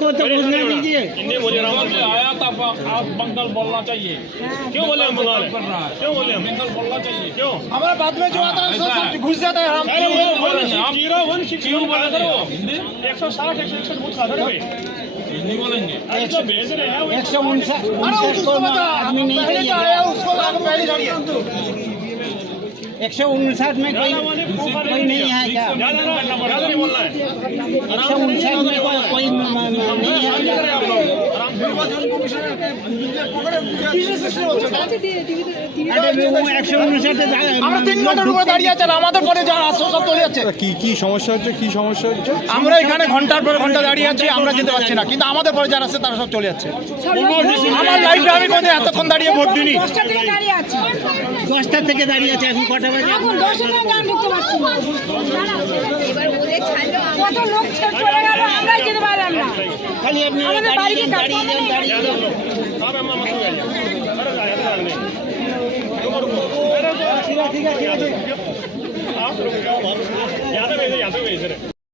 को तो बुझने दीजिए। इन्हें मुझे आया था आप बंगाल बोलना चाहिए। क्यों बोले हम बंगाल? क्यों बोले हम बंगाल बोलना चाहिए? क्यों हमारा बाद में जो आता है सब घुस जाता है। हम क्यों बोला करो? 160 161 बूथ साधन है हिंदी बोलेंगे। तो भेज रहे हैं 159 को आदमी नहीं पहले जो आया उसको पहले झाड़िए। 159 में कोई नहीं है क्या? ज्यादा नहीं बोलना है। 159 में कोई नहीं है क्या? আমরা 3 ঘন্টার উপরে দাঁড়িয়ে আছি, আমাদের পরে যারা আসছে সব চলে যাচ্ছে। কি সমস্যা হচ্ছে? কি সমস্যা হচ্ছে? আমরা এখানে ঘন্টার পর ঘন্টা দাঁড়িয়ে আছি, আমরা যেতে পারছি না, কিন্তু আমাদের পরে যারা আসছে তারা সব চলে যাচ্ছে। আমার লাইফে আমি কোথায় এতক্ষণ দাঁড়িয়ে ভোট দিইনি। 10টা থেকে দাঁড়িয়ে আছি। 10টা থেকে দাঁড়িয়ে আছে, এখন কটা বাজে? এখন 10টা থেকে আমি ঢুকতে পারছি না। এবার ওদের ছাড়লো, কত লোক চলে গেল, আমরাই যেতে পারলাম না। খালি আপনি আমাদের বাড়িতে দাঁড়িয়ে যান। अब हम